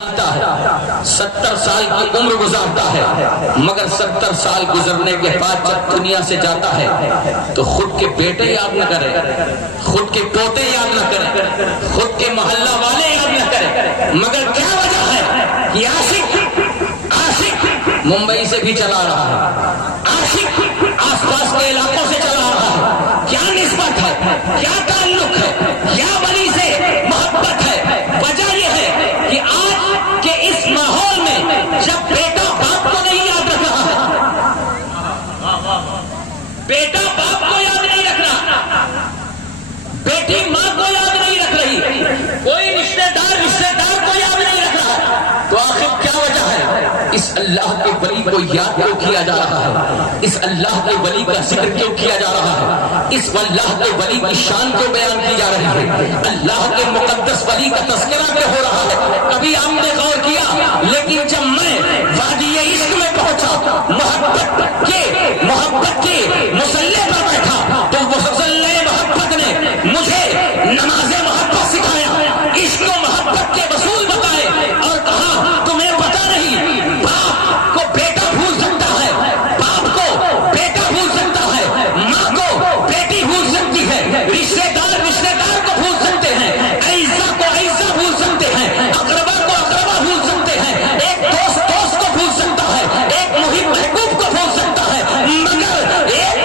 70 سال کی عمر گزارتا ہے، مگر 70 سال گزرنے کے بعد جب دنیا سے جاتا ہے تو خود کے بیٹے یاد نہ کرے، خود کے پوتے یاد نہ کرے، خود کے محلہ والے یاد نہ کرے، مگر کیا وجہ ہے کہ عاشق ممبئی سے بھی چلا رہا ہے، عاشق آس پاس کے علاقوں سے چلا رہا ہے، کیا نسبت ہے، کیا تعلق ہے، کیا ولی سے محبت ہے؟ وجہ یہ ہے کہ آج کہ اس ماحول میں جب بیٹا باپ کو نہیں یاد رکھ رہا ہے، بیٹا باپ کو یاد نہیں رکھ رہا، بیٹی ماں کو یاد نہیں رکھ رہی، کوئی رشتہ دار کو یاد نہیں رکھ رہا، تو آخر کیا وجہ ہے؟ اس اللہ کے ولی کو یاد کیوں کیا جا رہا ہے؟ اس اللہ کے ولی کا ذکر کیوں کیا جا رہا ہے؟ اس اللہ کے ولی کی شان کیوں بیان کی جا رہی ہے؟ اللہ کے مقدس ولی کا تذکرہ کیوں ہو رہا ہے؟ کبھی آپ نے غور کیا؟ لیکن جب میں وادی عشق میں پہنچا، محبت کے مسلح پر بیٹھا، تو مسلح محبت نے مجھے نماز محبت سکھایا، عشق و محبت کے اصول بتائے اور کہا تمہیں پتہ نہیں باپ کو بیٹا بھول سکتا ہے، باپ کو بیٹا بھول سکتا ہے، ماں کو بیٹی بھول سکتی ہے، رشتہ دار کو بھول سکتے ہیں، عیسیٰ کو عیسیٰ بھول سکتے ہیں، اقربا کو اقربا بھول سکتے ہیں، ایک دوست کو بھول سکتا ہے، ایک محب محبوب کو بھول سکتا ہے، مگر ایک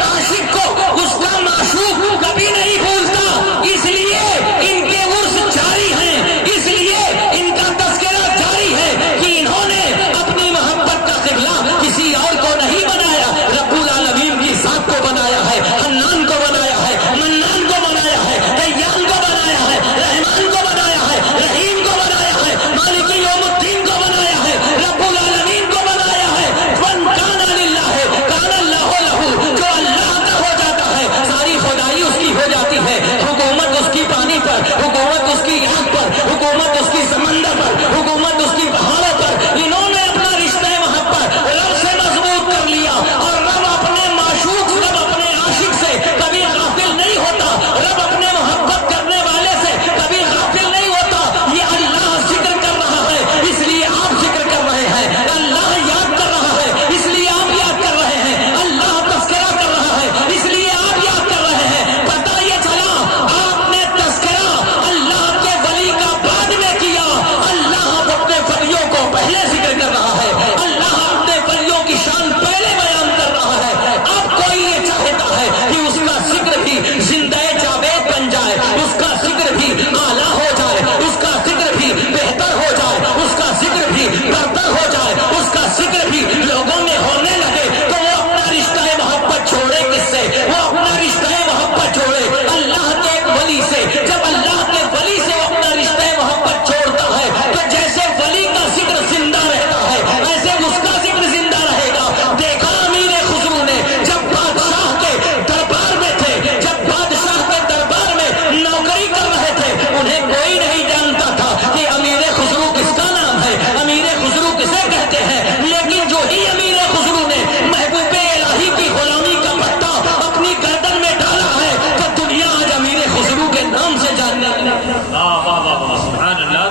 عاشق کو اس کا معشوق کبھی نہیں بھولتا۔ اس لیے ان کے عرس جاری ہیں، اس لیے ان کا تذکرہ جاری ہے کہ انہوں نے اپنی محبت کا قبلہ کسی اور کو نہیں بنایا، رب العالمین کی ذات کو بنایا ہے، حنان کو بنایا ہے، منان کو بنایا ہے، دیان کو بنایا ہے، رحمان کو بنایا ہے، رحیم کو بنایا ہے، مالک یوم الدین کو بنایا ہے، رب العالمین کو بنایا ہے۔ من کان للہ کان اللہ لہ، جو اللہ کا ہو جاتا ہے ساری خدائی اس کی ہو جاتی ہے، حکومت اس کی پانی پر، حکومت اس کی آگ پر، حکومت اس کی سمندر پر، حکومت اس کی پہاڑوں پر۔ انہوں نے اپنا رشتہ محبت رب سے مضبوط کر لیا، اور رب اپنے معشوق، رب اپنے عاشق سے کبھی غافل نہیں ہوتا، رب اپنے محبت کرنے والے سے کبھی غافل نہیں ہوتا۔ یہ اللہ ذکر کر رہا ہے اس لیے آپ ذکر کر رہے ہیں، اللہ یاد کر رہا ہے اس لیے آپ یاد کر رہے ہیں، اللہ تذکرہ کر رہا ہے اس لیے آپ یاد کر رہے ہیں۔ پتہ یہ چلا آپ نے تذکرہ اللہ کے ولی کا بعد میں کیا، اللہ اپنے ولیوں کو پہلے ذکر کر رہا ہے، اللہ اپنے ولیوں کی شان پہلے بیان کر رہا ہے۔ اب کوئی یہ چاہتا ہے کہ اس کا ذکر بھی زندہ جاوید بن جائے، اس کا ذکر بھی اعلیٰ ہو جائے، اس کا ذکر بھی بہتر ہو جائے، اس کا ذکر بھی برتر ہو جائے، اس کا ذکر بھی لوگوں میں ہونے لگے، تو وہ اپنا رشتہ محبت چھوڑے کس سے؟ وہ اپنا رشتہ محبت چھوڑے اللہ کے ایک ولی سے۔ جب اللہ کے ولی سے وہ اپنا رشتہ محبت چھوڑتا ہے تو جیسے ولی کا ذکر زندہ رہتا ہے ایسے اس کا ذکر زندہ رہے گا۔ دیکھا امیر خسرو نے جب بادشاہ کے دربار میں تھے، جب بادشاہ کے دربار میں نوکری کر رہے تھے، انہیں کوئی نہیں جانتا تھا کہ امیر خسرو کس کا نام ہے، امیر خسرو کسے کہتے ہیں، لیکن جو ہی امیر خسرو نے محبوب الہی کی غلامی کا پٹا اپنی گردن میں ڈالا ہے تو دنیا آج امیر خسرو کے نام سے جاننے لگی۔ سبحان اللہ،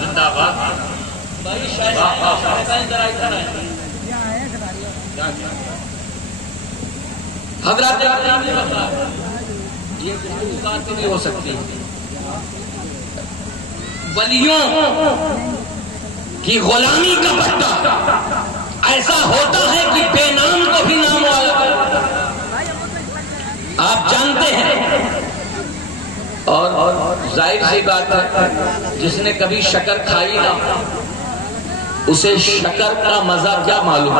زندہ باد۔ حضرات یہ بات نہیں ہو سکتی، ولیوں کی غلامی کا پٹا ایسا ہوتا ہے کہ بے نام کو بھی نام والا آپ جانتے ہیں، اور ظاہر سی بات ہے جس نے کبھی شکر کھائی نہ اسے شکر کا مزہ کیا معلوم،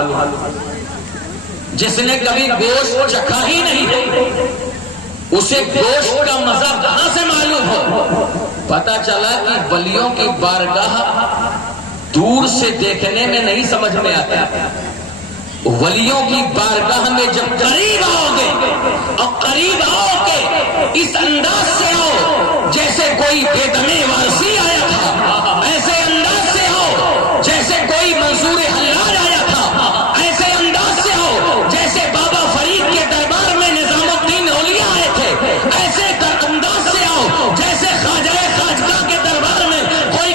جس نے کبھی گوشت چکھا ہی نہیں اسے گوشت کا مزہ کہاں سے معلوم ہو؟ پتا چلا کہ ولیوں کی بارگاہ دور سے دیکھنے میں نہیں سمجھ میں آتا، ولیوں کی بارگاہ میں جب قریب آؤ گے اور قریب آؤ کے اس انداز سے آؤ جیسے کوئی بے دمے وارسی آیا تھا، ایسے انداز سے آؤ جیسے کوئی منصور حلاج آیا تھا، ایسے انداز سے آؤ جیسے بابا فرید کے دربار میں نظام الدین اولیاء آئے تھے، ایسے انداز سے آؤ جیسے خواجہ خواجگاہ کے دربار میں کوئی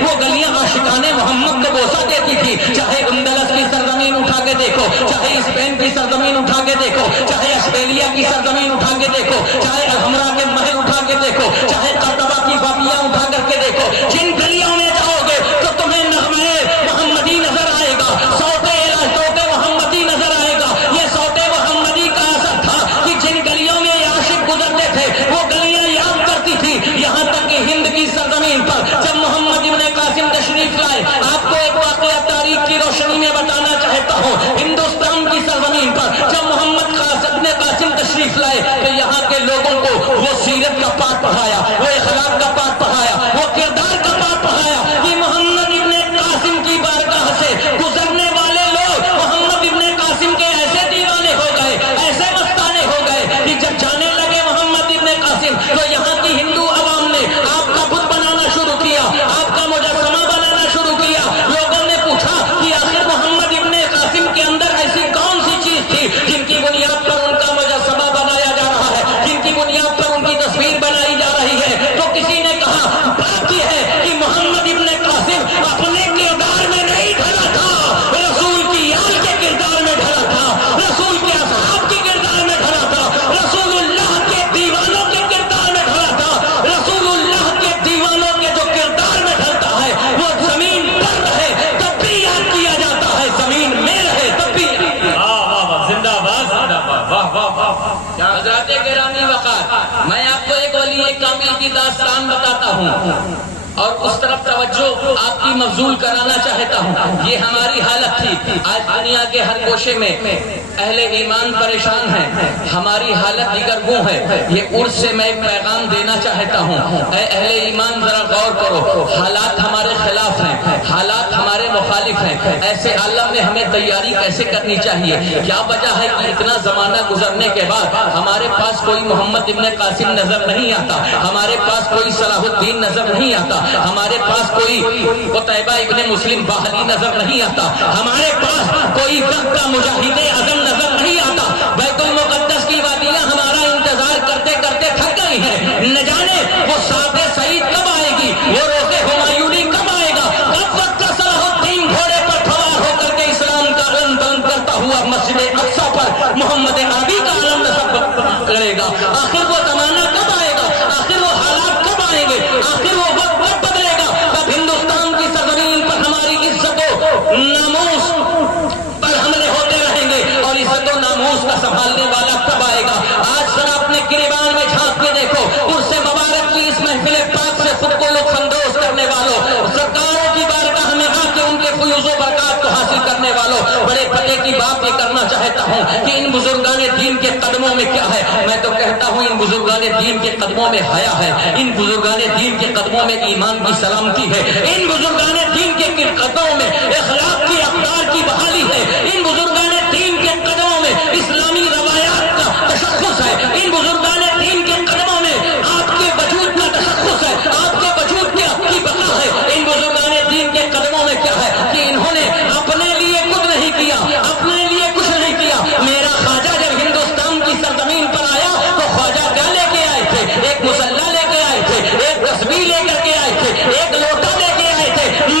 وہ گلیاں عاشقانے محمد کو بوسہ دیتی تھی. چاہے اندلس کی سرزمین اٹھا کے دیکھو، چاہے اسپین کی سرزمین اٹھا کے دیکھو، چاہے آسٹریلیا کی سرزمین اٹھا کے دیکھو، چاہے الحمرا کے محل اٹھا کے دیکھو، چاہے قرطبہ کی وادیاں اٹھا کر کے دیکھو، جن گلیوں میں جاؤ گے تو تمہیں نغمے محمدی نظر آئے گا، صوت محمدی نظر آئے گا. یہ صوت محمدی کا اثر تھا کہ جن گلیوں میں یہ عاشق گزرتے تھے وہ گلیاں یاد کرتی تھی. یہاں تک کہ ہند کی سرزمین پر جب محمد ابن قاسم تشریف لائے، آپ کو ایک واقعہ تاریخ کی روشنی میں بتانا چاہتا ہوں. ہندوستان کی سرزمین پر جب محمد ابن قاسم تشریف لائے تو یہاں کے لوگوں کو وہ سیرت کا پاٹ پڑھایا، وہ اخلاق کا پاٹ پڑھایا، وہ کردار کا پاٹ پڑھایا کہ محمد ابن قاسم کی بارگاہ سے گزرنے والے لوگ محمد ابن قاسم کے ایسے دیوانے ہو گئے، ایسے مستانے ہو گئے کہ جب جانے لگے محمد ابن قاسم تو یہاں کی ہندو عوام نے آپ کا بت بنانا شروع کیا، آپ کا مجسمہ بنانا شروع کیا. لوگوں نے پوچھا کہ آخر محمد ابن قاسم کے اندر ایسی کون سی چیز تھی جن کی بنیاد پر ان کا مجسمہ بنایا جا رہا ہے، جن کی بنیاد پر ان کی تصویر بنائی جا رہی ہے. تو کسی نے کہا بات یہ ہے کہ محمد ابن قاسم اپنے کردار میں نہیں ڈھلا تھا، رسول کی آل کے کردار میں ڈھلا تھا، رسول کے اصحاب کے کردار میں ڈھلا تھا، رسول اللہ کے دیوانوں کے کردار میں ڈھلا تھا. رسول اللہ کے دیوانوں کے جو کردار میں ڈھلتا ہے وہ زمین پر رہے تب بھی یاد کیا جاتا ہے، زمین میں رہے تب بھی. زندہ باد، زندہ باد، واہ واہ واہ. حضرات گرامی وقار، میں آپ کو ایک ولی کامل کی داستان بتاتا ہوں اور اس طرف توجہ آپ کی مبذول کرانا چاہتا ہوں. یہ ہماری حالت تھی. آج دنیا کے ہر گوشے میں اہل ایمان پریشان ہیں، ہماری حالت دیگر گوں ہے. یہ عرض سے میں ایک پیغام دینا چاہتا ہوں. اے اہل ایمان ذرا غور کرو، حالات ہمارے خلاف ہیں، حالات ہمارے مخالف ہیں. ایسے عالم میں ہمیں تیاری کیسے کرنی چاہیے؟ کیا وجہ ہے کہ اتنا زمانہ گزرنے کے بعد ہمارے پاس کوئی محمد ابن قاسم نظر نہیں آتا، ہمارے پاس کوئی صلاح الدین نظر نہیں آتا، ہمارے پاس کوئی قتیبہ ابن مسلم باہلی نظر نہیں آتا، ہمارے پاس کوئی کا مجاہد اعظم نظر نہیں آتا. بیت المقدس کی وادیاں ہمارا انتظار کرتے کرتے تھک گئی ہیں. نہ جانے وہ سعد سعید کب آئے گی، وہ روز ہمایونی کب آئے گا، کب وقت صلاح الدین گھوڑے پر سوار ہو کر کے اسلام کا علم بلند کرتا ہوا مسجد اقصی پر محمد عربی کا علم نصب کرے گا. آخر وہ زمانہ کب آئے گا، آخر وہ حالات کب آئیں گے، آخر وہ وقت کب بدلے گا. تب ہندوستان کی سرزمین پر ہماری عزت و ناموس پر حملے ہوتے رہیں گے اور عزت و ناموس کا سنبھالنے والا کب آئے گا. آج سر اپنے گریبان میں جھانک کے دیکھو، عرس مبارک کی اس محفل پاک سے خود کو لطف اندوز کرنے والوں، سرکاروں کی بارگاہ میں آ کے ان کے فیوز و برکات کو حاصل کرنے والوں، بڑے پتے کی بات یہ کرنا چاہتا ہوں کہ ان بزرگان دین کے قدموں میں کیا ہے. میں تو کہتا ہوں ان بزرگان دین کے قدموں میں حیا ہے، ان بزرگان دین کے قدموں میں ایمان کی سلامتی ہے، ان بزرگان دین کے قدموں میں اخلاق کی اقدار کی بحالی ہے، ان بزرگان دین کے قدموں میں اسلامی روایات کا تشخص ہے، ان بزرگان دین کے قدموں میں آپ کے وجود کا تشخص ہے، آپ کے وجود کی بقا ہے. ان بزرگان دین کے قدموں میں کیا ہے کہ انہوں نے اپنے لیے کچھ نہیں کیا، اپنے لیے کچھ نہیں کیا. میرا خواجہ جب ہندوستان کی سرزمین پر آیا تو خواجہ کیا لے کے آئے تھے؟ ایک مسلح لے کے آئے تھے، ایک تسبیح لے کر کے آئے تھے، ایک لوٹا لے کے آئے تھے.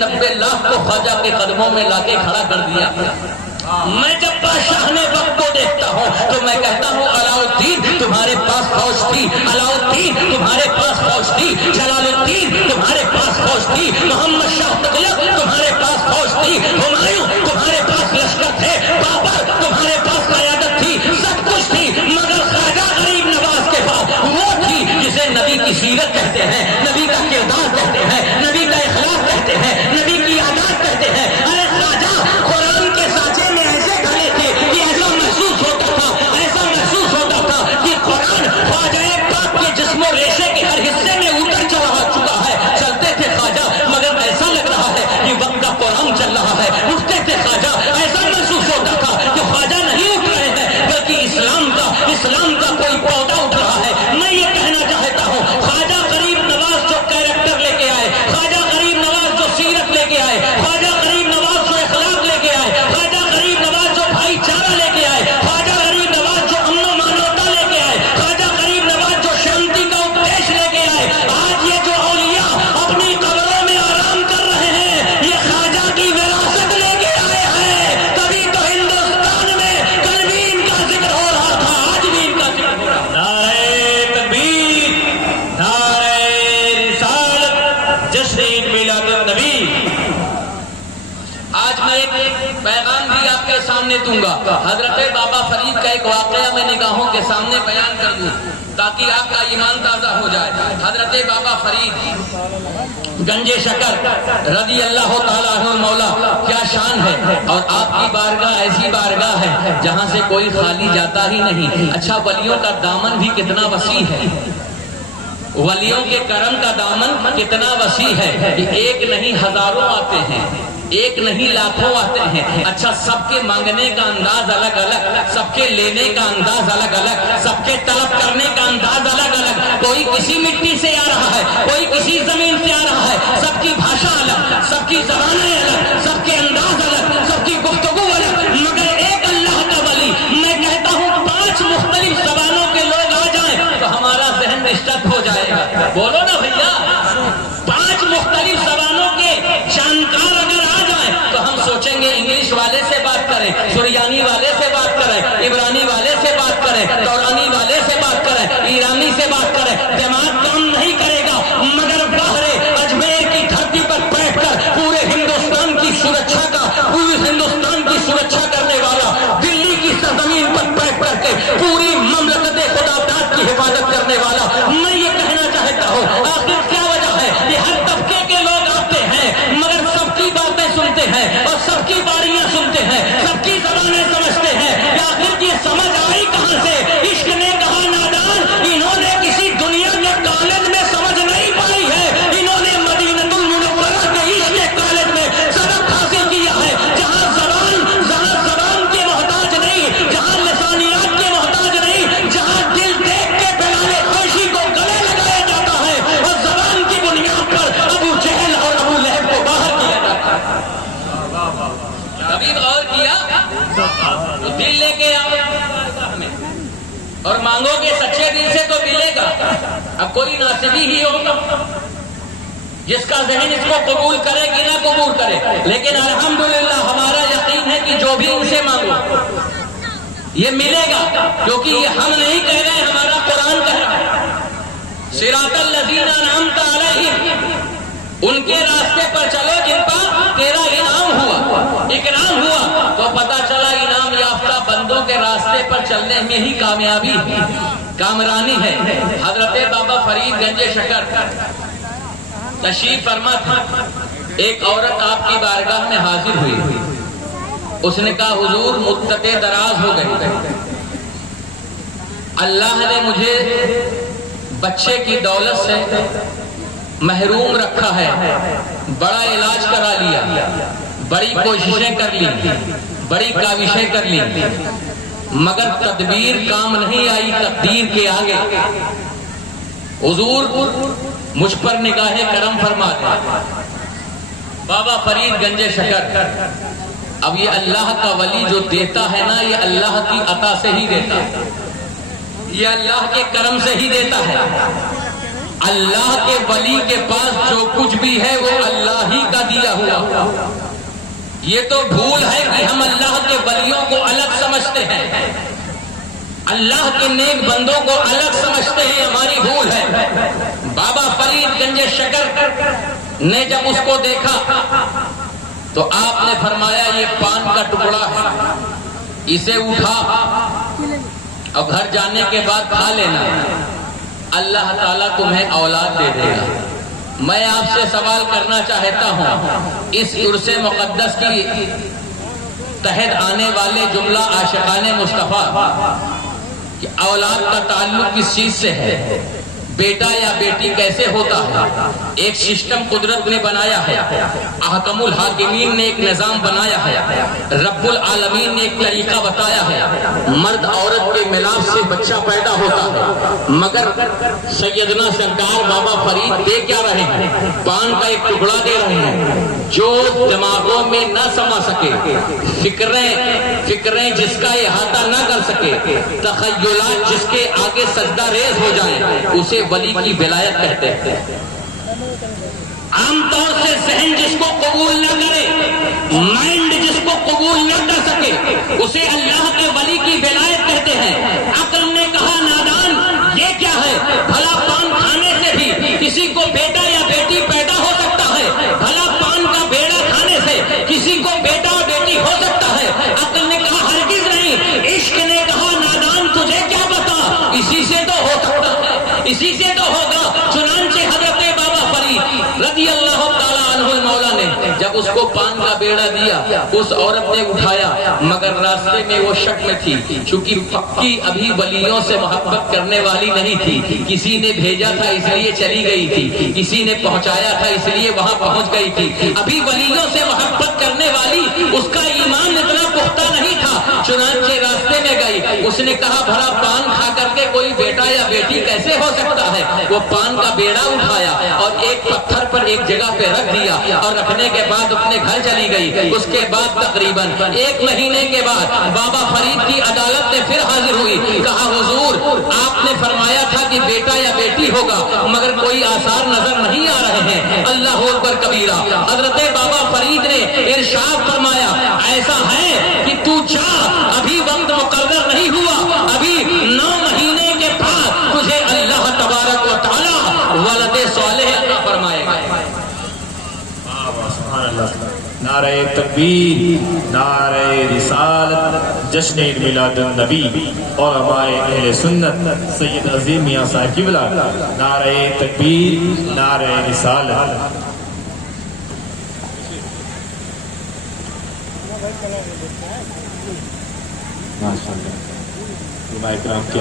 90 لاکھ کو خواجہ کے قدموں میں لا کے کھڑا کر دیا. میں جب بادشاہ وقت کو دیکھتا ہوں تو میں کہتا ہوں علاؤالدین تمہارے پاس فوج تھی, علاؤالدین تمہارے پاس فوج تھی, جلال الدین تمہارے پاس فوج تھی, محمد شاہ تغلق تمہارے پاس فوج تھی, ہمایوں تمہارے پاس لشکر تھے, بابر تمہارے پاس قیادت تھی, سب کچھ تھی, مگر خواجہ غریب نواز کے پاس وہ تھی جسے نبی کی سیرت کہتے ہیں, نبی کا کردار کہتے ہیں, نبی کا اخلاق کہتے ہیں, نبی کی عادات کہتے ہیں. ارے خواجہ قرآن کے سانچے میں ایسے کھڑے تھے کہ ایسا محسوس ہوتا تھا کہ قرآن خواجہ پاک کے جسم و ریشے کے ہر حصے میں اتر چلا چکا ہے. چلتے تھے خواجہ مگر ایسا لگ رہا ہے کہ وقت کا قرآن چل رہا ہے. اٹھتے تھے خواجہ ایسا محسوس ہوتا تھا کہ خواجہ نہیں اٹھ رہے ہیں بلکہ اسلام کا کوئی پودا اٹھ رہا ہے. میں یہ کہنا چاہتا ہوں خواجہ غریب نواز جو کیریکٹر لے کے آئے, خواجہ غریب نواز جو سیرت لے کے آئے, خواجہ غریب نواز جو اخلاق لے کے آئے, خواجہ غریب نواز جو بھائی چارہ لے کے آئے, خواجہ غریب نواز جو امن و مانوتا لے کے آئے, خواجہ غریب نواز جو شانتی کا اپدیش لے کے آئے, آج یہ جو اولیاء اپنی قبروں میں آرام کر رہے ہیں یہ خواجہ کی وراثت لے کے آئے ہیں. تبھی تو ہندوستان میں کل بھی ان کا ذکر ہو رہا تھا, آج بھی ان کا ذکر ہو رہا ہے. نعرہ تکبیر, نعرہ رسالت, جشن میلاد النبی. آج میں ایک پیغام بھی آپ کے سامنے دوں گا. حضرت بابا فرید کا ایک واقعہ میں نگاہوں کے سامنے بیان کر دوں تاکہ آپ کا ایمان تازہ ہو جائے. حضرت بابا فرید گنج شکر رضی اللہ تعالیٰ عنہ مولا, کیا شان ہے. اور آپ کی بارگاہ ایسی بارگاہ ہے جہاں سے کوئی خالی جاتا ہی نہیں. اچھا ولیوں کا دامن بھی کتنا وسیع ہے, ولیوں کے کرم کا دامن کتنا وسیع ہے کہ ایک نہیں ہزاروں آتے ہیں, ایک نہیں لاکھوں آتے ہیں. اچھا سب کے مانگنے کا انداز الگ الگ, سب کے لینے کا انداز الگ الگ, سب کے طلب کرنے کا انداز الگ الگ. کوئی کسی مٹی سے آ رہا ہے, کوئی کسی زمین سے آ رہا ہے. سب کی بھاشا الگ, سب کی زبانیں الگ, سب کے انداز الگ, سب کی گفتگو الگ, مگر ایک اللہ کا ولی. میں کہتا ہوں 5 مختلف زبانوں کے لوگ آ جائیں تو ہمارا ذہن ڈسٹرب ہو جائے گا. بولو نا بھیا, 5 مختلف زبانوں کے جانکار اگر آ جائیں تو ہم سوچیں گے انگلش والے سے بات کریں, سریانی والے سے بات کریں, عبرانی والے سے بات کریں, تورانی والے سے بات کریں, ایرانی سے بات کریں. دماغ کام نہیں کرے گا. مگر باہر اجمیر کی دھرتی پر بیٹھ کر پورے ہندوستان کی سرکشا کرنے والا, دلی کی سرزمین پر بیٹھ کر کے پوری مملکت خدا داد کی حفاظت کرنے والا. میں یہ کہنا چاہتا ہوں آخر کیا وجہ ہے کہ ہر طبقے کے لوگ آتے ہیں مگر سب کی باتیں سنتے ہیں اور سب کی باریاں سنتے ہیں, سب کی زبانیں سمجھتے ہیں. آخر یہ سمجھ آئی کہاں سے؟ عشق نے کہا نادان, انہوں نے کسی دنیا کے کالج میں سمجھ نہیں پائی ہے, انہوں نے مدینہ المنورہ کے عشق کالج میں سبق حاصل کیا ہے جہاں زبان کے محتاج نہیں, جہاں لسانیات کے محتاج نہیں, جہاں دل دیکھ کے بلال خوشی کو گلے لگایا جاتا ہے اور زبان کی بنیاد پر ابو جہل اور ابو لہب کو باہر کیا جاتا ہے. کبھی غور کیا تو دل لے کے آؤ اور مانگو گے سچے دل سے تو ملے گا. اب کوئی ناصبی ہی ہوگا جس کا ذہن اس کو قبول کرے کہ نہ قبول کرے, لیکن الحمدللہ ہمارا یقین ہے کہ جو بھی ان سے مانگو یہ ملے گا, کیونکہ یہ ہم نہیں کہہ رہے, ہمارا قرآن کہہ رہا ہے. صراط الذین انعمت علیہم, ان کے راستے پر چلو جن پر تیرا انعام ہوا, اکرام ہوا. تو پتا چلا انعام یافتہ بندوں کے راستے پر چلنے میں ہی کامیابی ہے, کامرانی ہے. حضرت بابا فرید گنج شکر تشریف فرما تھا. ایک عورت آپ کی بارگاہ میں حاضر ہوئی, اس نے کہا حضور مدت دراز ہو گئی, اللہ نے مجھے بچے کی دولت سے محروم رکھا ہے, بڑا علاج کرا لیا, بڑی کوششیں کر لی, بڑی کاوشیں کر لی, مگر تدبیر کام نہیں آئی تقدیر کے آگے. حضور مجھ پر نگاہ کرم فرما دے. بابا فرید گنج شکر, اب یہ اللہ کا ولی جو دیتا ہے نا, یہ اللہ کی عطا سے ہی دیتا ہے, یہ اللہ کے کرم سے ہی دیتا ہے. اللہ کے ولی کے پاس جو کچھ بھی ہے وہ اللہ ہی کا دیا ہوا. یہ تو بھول ہے کہ ہم اللہ کے ولیوں کو الگ سمجھتے ہیں, اللہ کے نیک بندوں کو الگ سمجھتے ہیں, ہماری بھول ہے. بابا فرید گنج شکر نے جب اس کو دیکھا تو آپ نے فرمایا یہ پان کا ٹکڑا ہے, اسے اٹھا اور گھر جانے کے بعد کھا لینا, اللہ تعالیٰ تمہیں اولاد دے دے گا. میں آپ سے سوال کرنا چاہتا ہوں, اس عرس مقدس کی تحت آنے والے جملہ عاشقان مصطفیٰ کہ اولاد کا تعلق کس چیز سے ہے, بیٹا یا بیٹی کیسے ہوتا ہے؟ ایک سسٹم قدرت نے بنایا ہے, احکم الحاکمین نے ایک نظام بنایا ہے, رب العالمین نے ایک طریقہ بتایا ہے. مرد عورت کے ملاپ سے بچہ پیدا ہوتا ہے, مگر سیدنا سرکار بابا فرید دے کیا رہے ہیں؟ پان کا ایک ٹکڑا دے رہے ہیں جو دماغوں میں نہ سما سکے, فکریں جس کا احاطہ نہ کر سکے, تخیلات جس کے آگے سجدہ ریز ہو جائیں, اسے ولی کی ولایت کہتے ہیں. عام طور سے ذہن جس کو قبول نہ کرے, مائنڈ جس کو قبول نہ کر سکے, اسے اللہ کے ولی کی ولایت کہتے ہیں. عقل نے کہا نادان یہ کیا ہے, بھلا پان کھانے سے بھی کسی کو بیٹا یا بیٹی پیدا ہو سکتا ہے, بھلا پان کا بیڑا کھانے سے کسی کو بیٹا اور بیٹی ہو سکتا ہے. عقل نے کہا ہرگز نہیں. عشق نے کہا نادان تجھے کیا پتا, اسی سے تو ہو سکتا ہے, اسی سے تو ہوگا. چنانچہ حضرت بابا فرید رضی اللہ تعالیٰ عنہ مولا نے جب اس کو پان کا بیڑا دیا, اس عورت نے اٹھایا, مگر راستے میں وہ شک میں تھی, چونکہ پکی ابھی ولیوں سے محبت کرنے والی نہیں تھی. کسی نے بھیجا تھا اس لیے چلی گئی تھی, کسی نے پہنچایا تھا اس لیے وہاں پہنچ گئی تھی. ابھی ولیوں سے محبت کرنے والی, اس کا ایمان اتنا پختہ نہیں تھا. چنانچہ راستے میں گئی, اس نے کہا بھلا پان کھا کر کے کوئی بیٹا یا بیٹی کیسے ہو سکتا ہے. وہ پان کا بیڑا اٹھایا اور ایک پتھر پر ایک جگہ پہ رکھ دیا, اور رکھنے کے بعد اپنے گھر چلی گئی. اس کے بعد تقریباً 1 مہینے کے بعد بابا فرید کی عدالت میں پھر حاضر ہوئی. کہا حضور آپ نے فرمایا تھا کہ بیٹا یا بیٹی ہوگا, مگر کوئی آثار نظر نہیں آ رہے ہیں. اللہ اکبر کبیرہ. حضرت بابا فرید نے ارشاد فرمایا ایسا ہے کہ تو جا, ابھی وقت مقرر نہیں ہوا, ابھی 9 مہینے کے بعد تجھے اللہ تبارک و تعالی ولد صالح عطا فرمائے گا. نعرہ تکبیر, نعرہ رسالت, جشن میلاد النبی اور ہمارے اہل سنت سید عظیم میاں صاحب قبلہ. نعرہ تکبیر, نعرہ رسالت.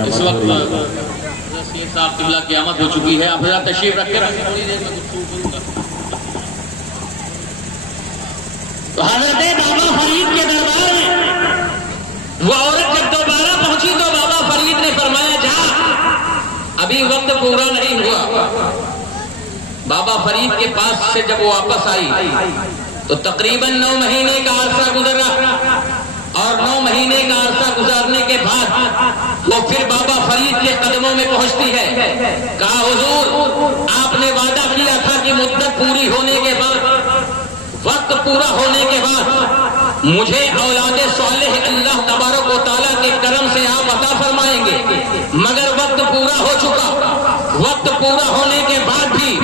اس وقت سید صاحب قبلہ کی آمد ہو چکی ہے. آپ حضرات تشریف رکھ کے رکھیں, تھوڑی دیر میں گفتگو کروں گا. تو حضرت بابا فرید کے دربار میں وہ عورت جب دوبارہ پہنچی تو بابا فرید نے فرمایا جا, ابھی وقت پورا نہیں ہوا. بابا فرید کے پاس سے جب وہ واپس آئی تو تقریباً 9 مہینے کا عرصہ گزرا, اور 9 مہینے کا عرصہ گزارنے کے بعد وہ پھر بابا فرید کے قدموں میں پہنچتی ہے. کہا حضور آپ نے وعدہ کیا تھا کہ مدت پوری ہونے کے بعد, وقت پورا ہونے کے بعد مجھے اولاد صالح اللہ تبارک و تعالیٰ کے کرم سے آپ عطا فرمائیں گے, مگر وقت پورا ہو چکا. وقت پورا ہونے کے بعد بھی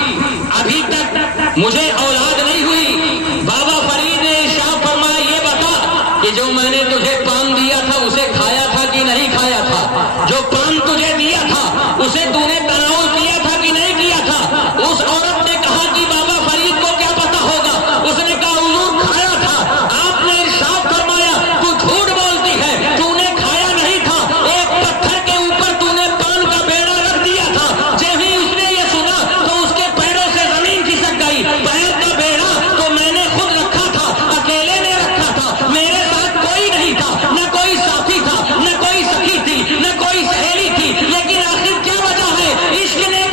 ابھی تک مجھے اولاد نہیں ہوئی. بابا فرید نے ارشاد فرمایا یہ بتا کہ جو میں نے تجھے پان دیا تھا اسے کھایا تھا کہ نہیں کھایا تھا, جو پان تجھے دیا تھا اسے تو نے تناول کیا تھا کہ نہیں کیا تھا. اس عورت نے کہا کہ بابا فرید کو کیا پتا ہوگا. اس نے کہا حضور کھایا تھا. آپ نے ارشاد فرمایا تو جھوٹ بولتی ہے, تو نے کھایا نہیں تھا. ایک پتھر کے اوپر تو نے پان کا بیڑا رکھ دیا تھا. جب ہی اس نے یہ سنا تو اس کے پیروں سے زمین کھسک گئی. پیر کا بیڑا تو میں نے خود رکھا تھا, اکیلے نے رکھا تھا, میرے ساتھ کوئی نہیں تھا, نہ کوئی ساتھی تھا, نہ کوئی سخی تھی, نہ کوئی سہیلی تھی. لیکن آخر کیا وجہ ہے, عشق نے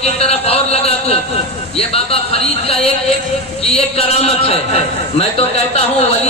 کی طرف اور لگا دوں، یہ بابا فرید کا ایک کرامت ہے. میں تو کہتا ہوں ولی